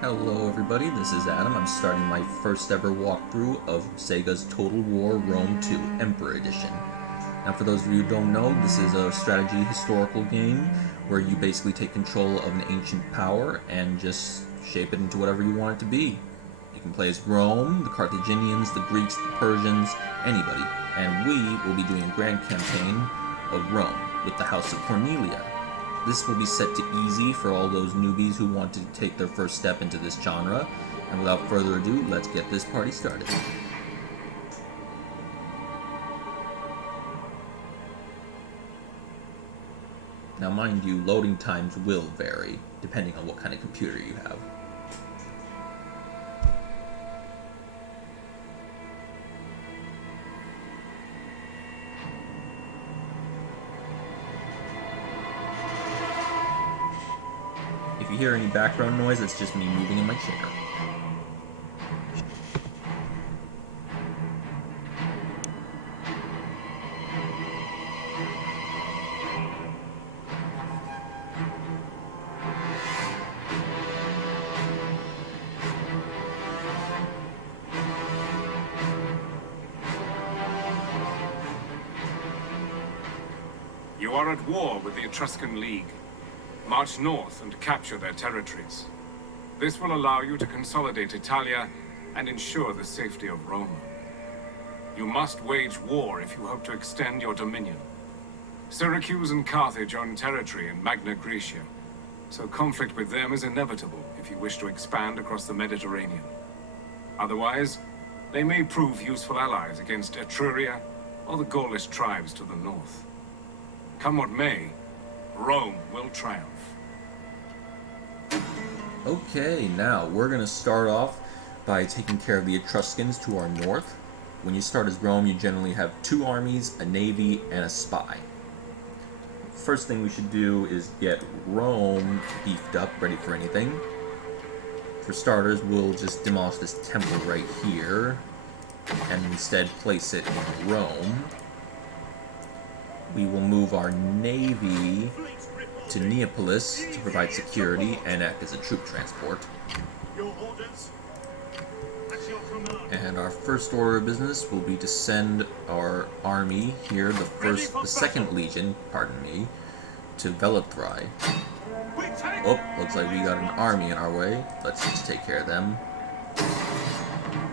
Hello everybody, this is Adam. I'm starting my first ever walkthrough of Sega's Total War Rome 2 Emperor Edition. Now for those of you who don't know, this is a strategy historical game where you basically take control of an ancient power and just shape it into whatever you want it to be. You can play as Rome, the Carthaginians, the Greeks, the Persians, anybody. And we will be doing a grand campaign of Rome with the House of Cornelia. This will be set to easy for all those newbies who want to take their first step into this genre. And without further ado, let's get this party started. Now mind you, loading times will vary, depending on what kind of computer you have. If you hear any background noise, it's just me moving in my chair. You are at war with the Etruscan League. March north and capture their territories. This will allow you to consolidate Italia and ensure the safety of Rome. You must wage war if you hope to extend your dominion. Syracuse and Carthage own territory in Magna Graecia, so conflict with them is inevitable if you wish to expand across the Mediterranean. Otherwise, they may prove useful allies against Etruria or the Gaulish tribes to the north. Come what may, Rome will triumph. Okay, now we're going to start off by taking care of the Etruscans to our north. When you start as Rome, you generally have 2 armies, a navy, and a spy. First thing we should do is get Rome beefed up, ready for anything. For starters, we'll just demolish this temple right here, and instead place it in Rome. We will move our navy to Neapolis to provide security and act as a troop transport. And our first order of business will be to send our army here, the second legion, pardon me, to Velathri. Oh, looks like we got an army in our way. Let's just take care of them.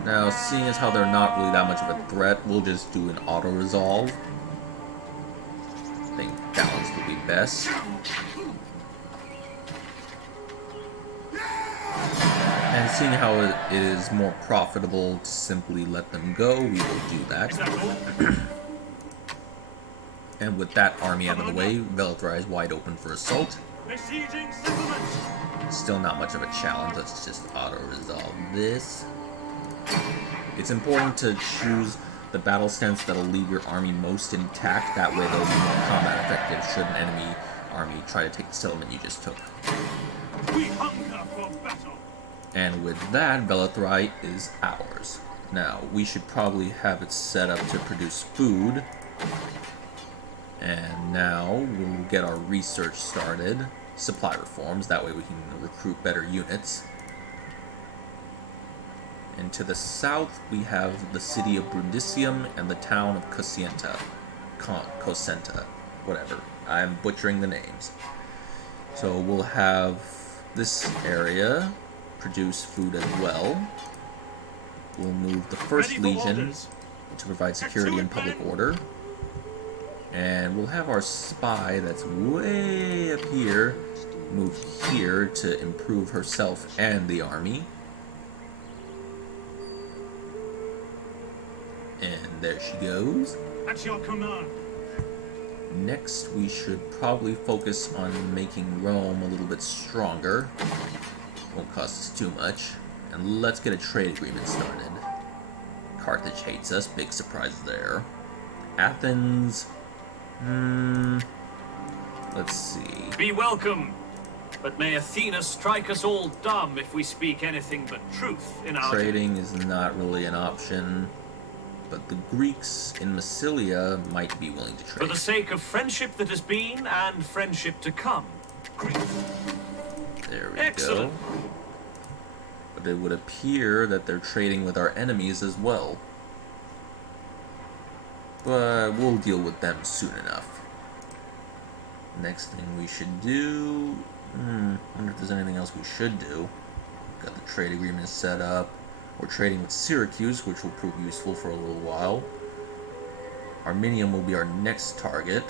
Now, seeing as how they're not really that much of a threat, we'll just do an auto-resolve. I think balance will be best. And seeing how it is more profitable to simply let them go, we will do that. And with that army out of the way, Velathri is wide open for assault. Still not much of a challenge, let's just auto-resolve this. It's important to choose the battle stance that'll leave your army most intact, that way they'll be more combat effective should an enemy army try to take the settlement you just took. We hunger for battle. And with that, Velathri is ours. Now, we should probably have it set up to produce food. And now we'll get our research started. Supply reforms, that way we can recruit better units. And to the south, we have the city of Brundisium and the town of Cosenta, whatever. I'm butchering the names. So we'll have this area produce food as well. We'll move the first legion to provide security and public order. And we'll have our spy that's way up here move here to improve herself and the army. And there she goes. At your command. Next, we should probably focus on making Rome a little bit stronger. Won't cost us too much. And let's get a trade agreement started. Carthage hates us, big surprise there. Athens, let's see. Be welcome, but may Athena strike us all dumb if we speak anything but truth in our... Trading is not really an option. But the Greeks in Massilia might be willing to trade. For the sake of friendship that has been and friendship to come. There we Excellent. go. but it would appear that they're trading with our enemies as well. But we'll deal with them soon enough. Next thing we should do... I wonder if there's anything else we should do. Got the trade agreement set up. We're trading with Syracuse, which will prove useful for a little while. Arminium will be our next target.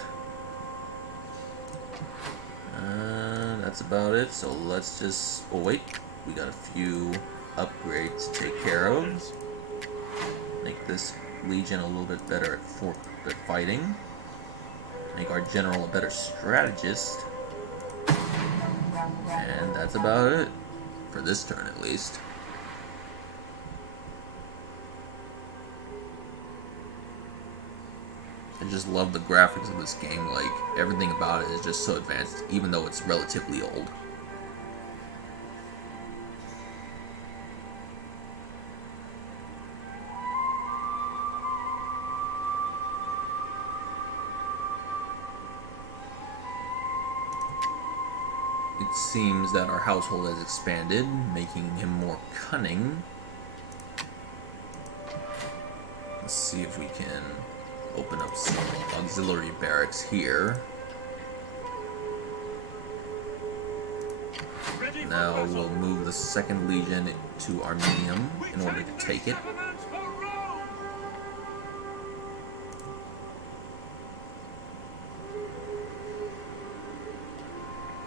That's about it, so let's just... Oh wait, we got a few upgrades to take care of. Make this Legion a little bit better at fighting. Make our general a better strategist. And that's about it. For this turn, at least. I just love the graphics of this game. Like, everything about it is just so advanced, even though it's relatively old. It seems that our household has expanded, making him more cunning. Let's see if we can open up some auxiliary barracks here. Now we'll move the 2nd Legion to Arminium in order to take it.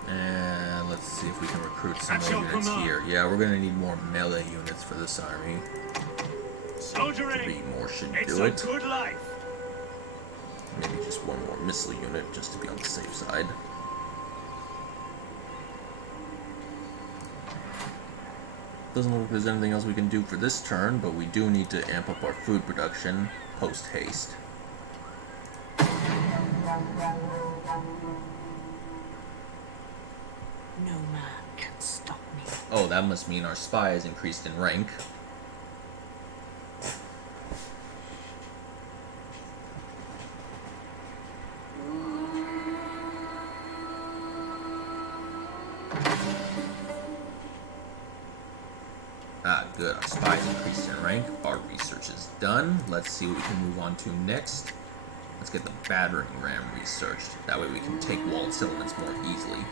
And let's see if we can recruit some more units here. Yeah, we're going to need more melee units for this army. 3 more should do it. Good life. Maybe just 1 more missile unit just to be on the safe side. Doesn't look like there's anything else we can do for this turn, but we do need to amp up our food production post-haste. No man can stop me. Oh, that must mean our spy has increased in rank. Ah, good. Our spy's increased in rank. Our research is done. Let's see what we can move on to next. Let's get the battering ram researched. That way we can take walled settlements more easily.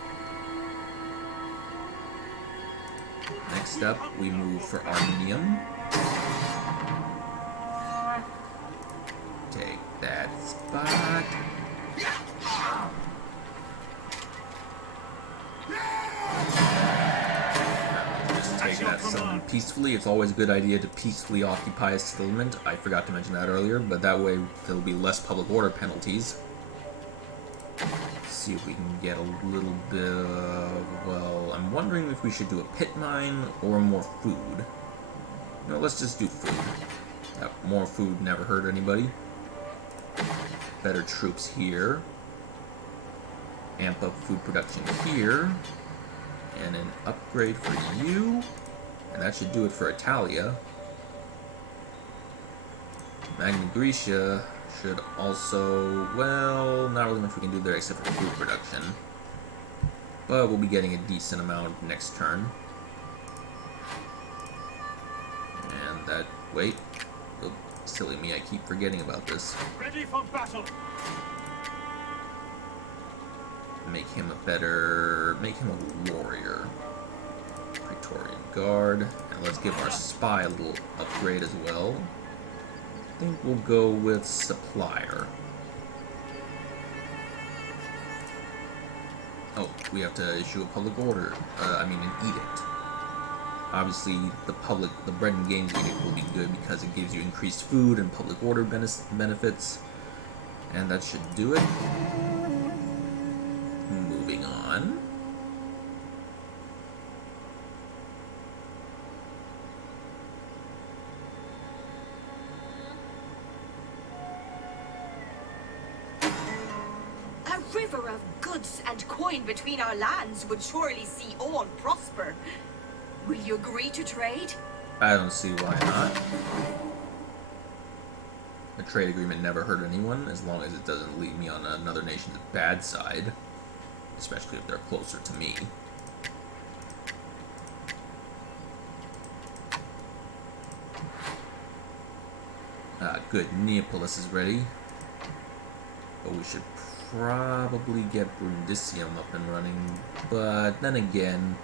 Next up, we move for Arminium. Take that spot. Just take that settlement peacefully. It's always a good idea to peacefully occupy a settlement. I forgot to mention that earlier, but that way there'll be less public order penalties. See if we can get a little bit of, well, I'm wondering if we should do a pit mine or more food. No, let's just do food. Yep, more food never hurt anybody. Better troops here. Amp up food production here. And an upgrade for you. And that should do it for Italia. Magna Graecia should also, well, not really much we can do there except for food production. But we'll be getting a decent amount next turn. And that, wait. Oh, silly me, I keep forgetting about this. Ready for battle. Make him a warrior. Praetorian Guard. And let's give our spy a little upgrade as well. I think we'll go with Supplier. Oh, we have to issue a public order. An edict. Obviously, the Bread and Games edict will be good because it gives you increased food and public order benefits. And that should do it. Moving on. A river of goods and coin between our lands would surely see all prosper. Will you agree to trade? I don't see why not. A trade agreement never hurt anyone, as long as it doesn't leave me on another nation's bad side. Especially if they're closer to me. Good, Neapolis is ready. But we should probably get Brundisium up and running. But then again,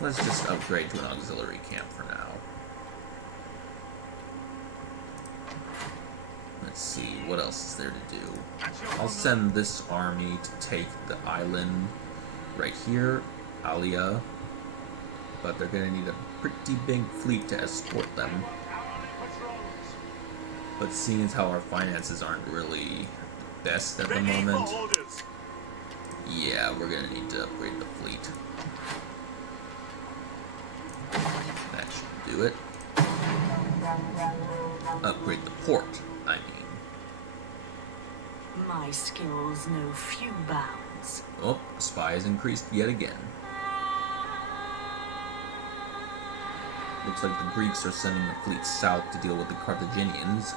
let's just upgrade to an auxiliary camp for now. Let's see, what else is there to do? I'll send this army to take the island right here, Alia. But they're gonna need a pretty big fleet to escort them. But seeing as how our finances aren't really the best at the moment, yeah, we're gonna need to upgrade the fleet. That should do it. Upgrade the port, I mean. My skills know few bounds. Oh, spy has increased yet again. Looks like the Greeks are sending the fleet south to deal with the Carthaginians.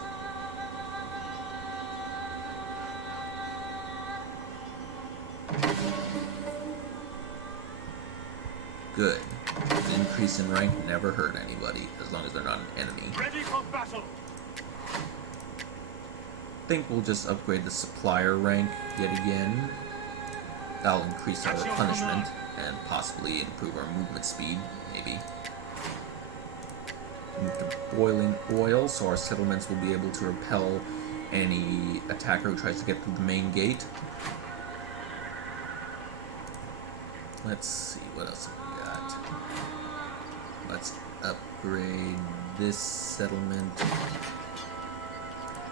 Good. The increase in rank never hurt anybody, as long as they're not an enemy. Ready for battle. I think we'll just upgrade the supplier rank yet again. That'll increase our replenishment and possibly improve our movement speed, maybe. Move to boiling oil, so our settlements will be able to repel any attacker who tries to get through the main gate. Let's see, what else have we got? Let's upgrade this settlement.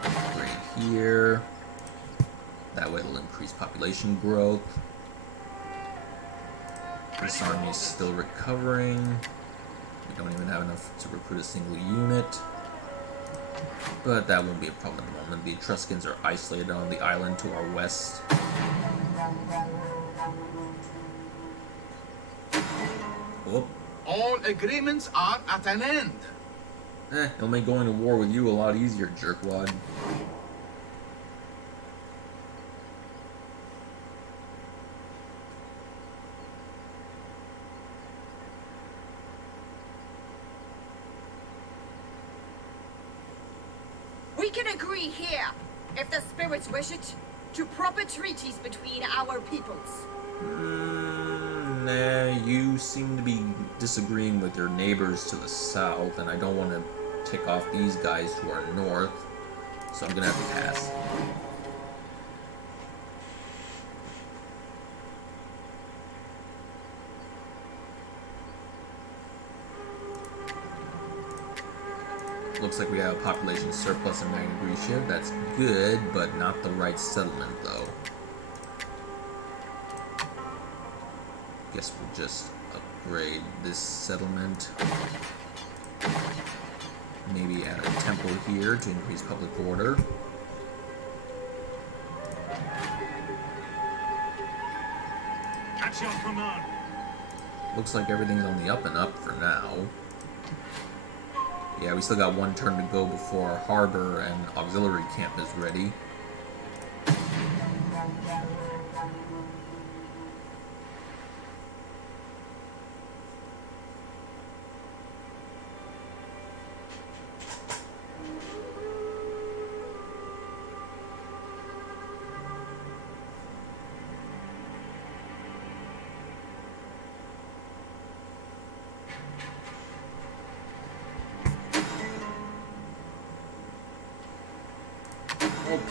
Upgrade here. That way it'll increase population growth. This army is still recovering. We don't even have enough to recruit a single unit. But that won't be a problem at the moment. The Etruscans are isolated on the island to our west. Oh. All agreements are at an end. It'll make going to war with you a lot easier, jerkwad. We can agree here, if the spirits wish it, to proper treaties between our peoples. Nah, you seem to be disagreeing with your neighbors to the south, and I don't want to tick off these guys to our north, so I'm gonna have to pass. Looks like we have a population surplus in Magna Graecia. That's good, but not the right settlement, though. Guess we'll just upgrade this settlement. Maybe add a temple here to increase public order. At your command. Looks like everything's on the up and up for now. Yeah, we still got one turn to go before our harbor and auxiliary camp is ready.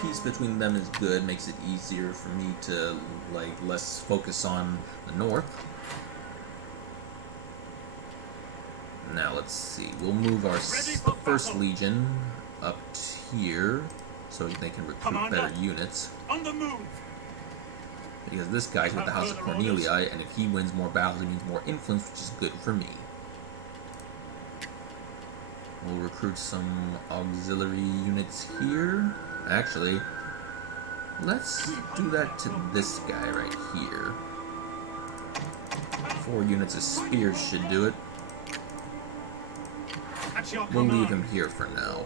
Peace between them is good, makes it easier for me to, like, less focus on the north. Now, let's see. We'll move our first legion up here so they can recruit better units. On the move. Because this guy's with the House of Cornelia, and if he wins more battles, it means more influence, which is good for me. We'll recruit some auxiliary units here. Actually, let's do that to this guy right here. 4 units of spears should do it. At your We'll command. leave him here for now.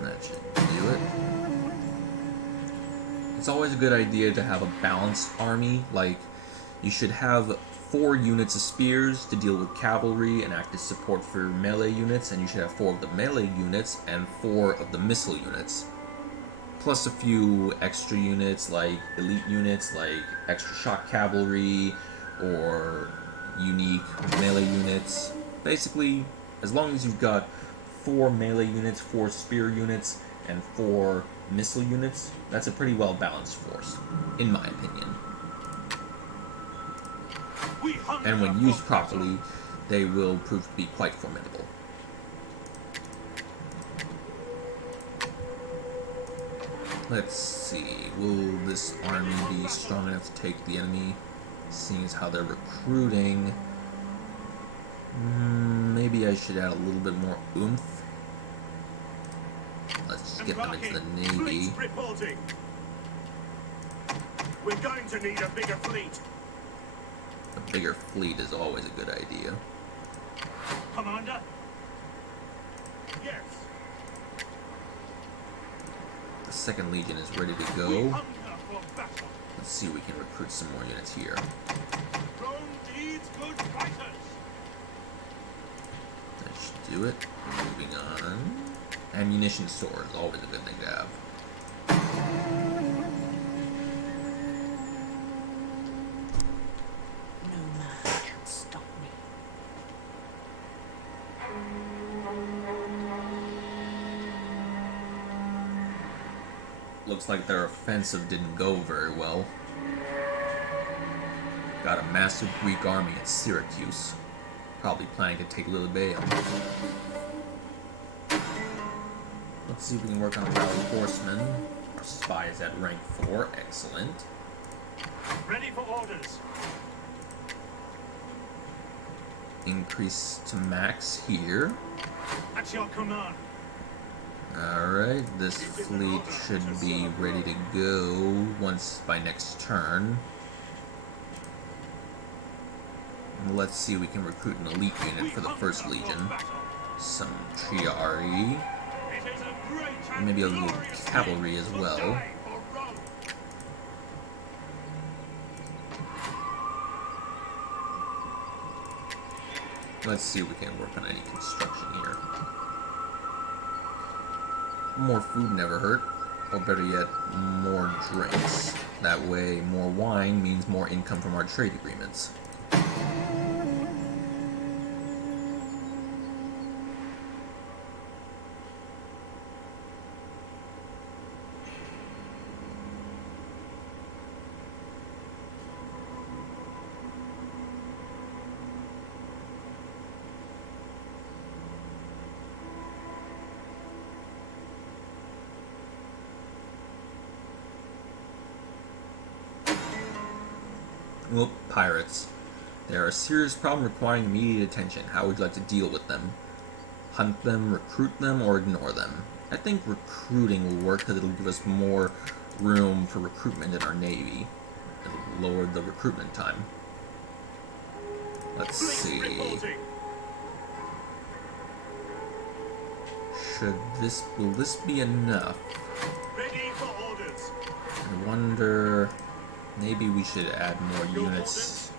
That should do it. It's always a good idea to have a balanced army. Like, you should have 4 units of spears to deal with cavalry and act as support for melee units, and you should have 4 of the melee units and 4 of the missile units. Plus a few extra units, like elite units, like extra shock cavalry, or unique melee units. Basically, as long as you've got 4 melee units, 4 spear units, and 4 missile units, that's a pretty well balanced force, in my opinion. We hunger And when for used battle. properly, they will prove to be quite formidable. Let's see, will this army be strong enough to take the enemy? Seeing as how they're recruiting, maybe I should add a little bit more oomph. Let's just get them into the Navy. Fleets reporting. We're going to need a bigger fleet. A bigger fleet is always a good idea. Commander? Yes. The 2nd Legion is ready to We go. hunger for battle. Let's see if we can recruit some more units here. Rome needs good fighters. That should do it. Moving on. Ammunition store is always a good thing to have. No man can stop me. Looks like their offensive didn't go very well. Got a massive Greek army at Syracuse. Probably planning to take Lilybaeum. Let's see if we can work on a Valley Horseman. Our spy is at rank 4. Excellent. Ready for orders. Increase to max here. At your command. Alright, this fleet should be ready to go once by next turn. Let's see if we can recruit an elite unit for the 1st Legion. Some Triarii. Maybe a little cavalry as well. Let's see if we can work on any construction here. More food never hurt, or better yet, more drinks. That way, more wine means more income from our trade agreements. Well, pirates. They are a serious problem requiring immediate attention. How would you like to deal with them? Hunt them, recruit them, or ignore them? I think recruiting will work because it'll give us more room for recruitment in our navy. It'll lower the recruitment time. Let's see. Will this be enough? Ready for orders. I wonder, maybe we should add more units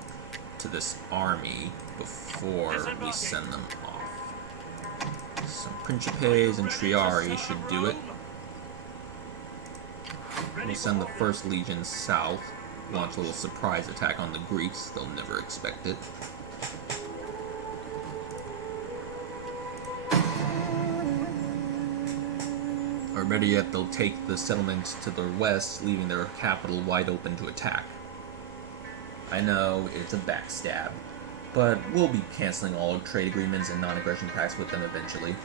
to this army before we send them off. Some Principes and Triarii should do it. We'll send the 1st Legion south, launch a little surprise attack on the Greeks. They'll never expect it. Or better yet, they'll take the settlements to the west, leaving their capital wide open to attack. I know, it's a backstab, but we'll be canceling all trade agreements and non-aggression pacts with them eventually.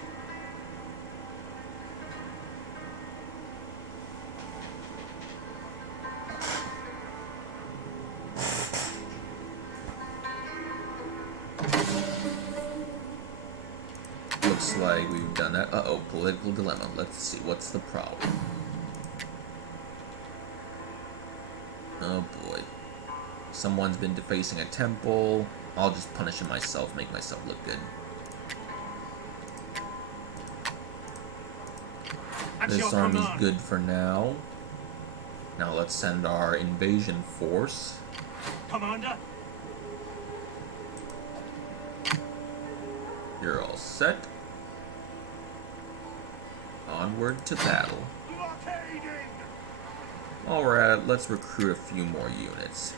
Looks like we've done that. Uh-oh, political dilemma. Let's see, what's the problem? Oh boy. Someone's been defacing a temple. I'll just punish him myself, make myself look good. This army's good for now. Now let's send our invasion force. Commander? You're all set. Onward to battle. Blockading! While we're at it, let's recruit a few more units.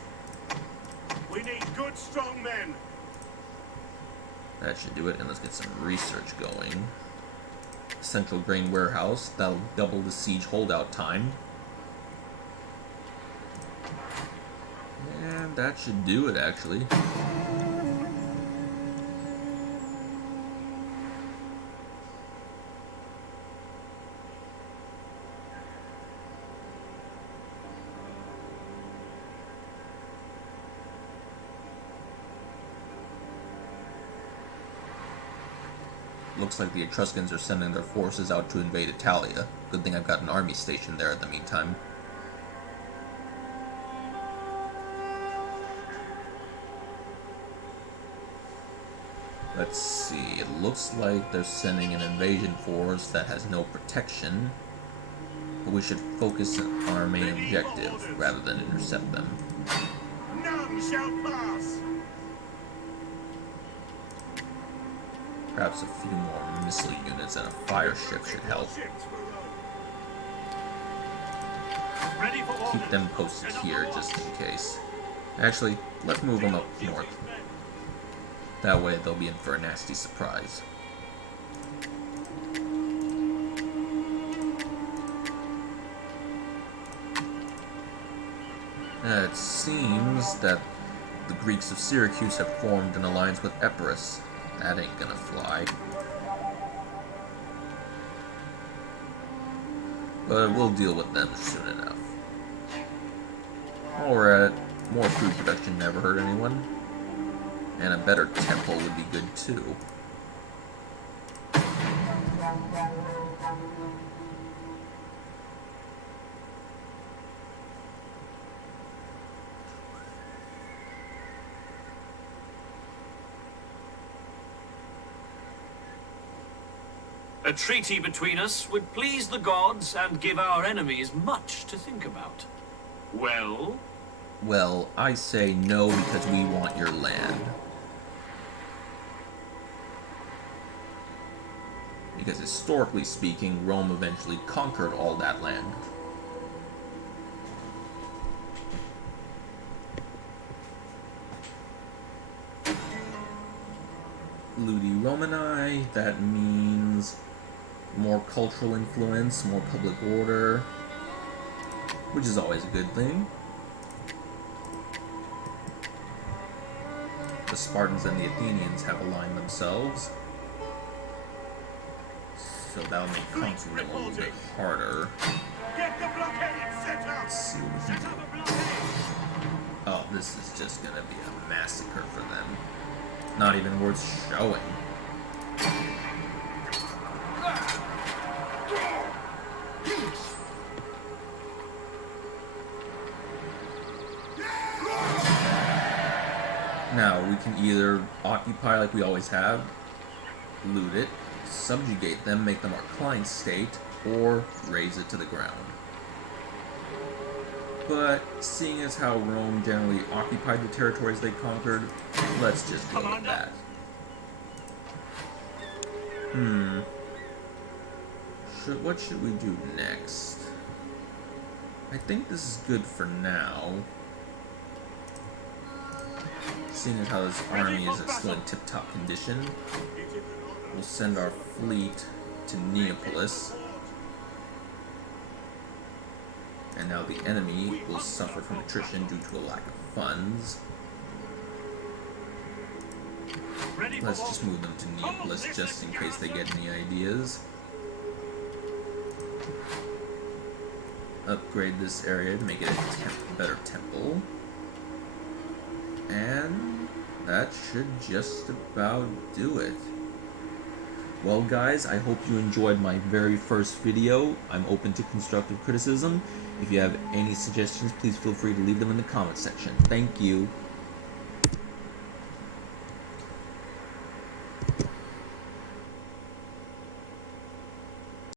We need good, strong men. That should do it, and let's get some research going. Central grain warehouse, that'll double the siege holdout time. And that should do it, actually. Looks like the Etruscans are sending their forces out to invade Italia. Good thing I've got an army stationed there in the meantime. Let's see, it looks like they're sending an invasion force that has no protection, but we should focus on our main objective rather than intercept them. None shall pass. Perhaps a few more missile units and a fire ship should help. Ships for Rome. Ready for orders. Keep them posted here just in case. Actually, let's move them up north. That way they'll be in for a nasty surprise. It seems that the Greeks of Syracuse have formed an alliance with Epirus. That ain't gonna fly. But we'll deal with them soon enough. While we're at it, more food production never hurt anyone. And a better temple would be good too. A treaty between us would please the gods and give our enemies much to think about. Well? Well, I say no because we want your land. Because historically speaking, Rome eventually conquered all that land. Ludi Romani, that means more cultural influence, more public order, which is always a good thing. The Spartans and the Athenians have aligned themselves, so that'll make conquering them a little bit harder. Get the blockade set up. Let's see what we Set can up do. a blockade. Oh, this is just gonna be a massacre for them. Not even worth showing. Now, we can either occupy like we always have, loot it, subjugate them, make them our client state, or raze it to the ground. But seeing as how Rome generally occupied the territories they conquered, let's just go with that. What should we do next? I think this is good for now. Seeing as how this army is still in tip-top condition, we'll send our fleet to Neapolis. And now the enemy will suffer from attrition due to a lack of funds. Let's just move them to Neapolis just in case they get any ideas. Upgrade this area to make it a better temple. And that should just about do it. Well guys, I hope you enjoyed my very first video. I'm open to constructive criticism. If you have any suggestions, please feel free to leave them in the comment section. Thank you.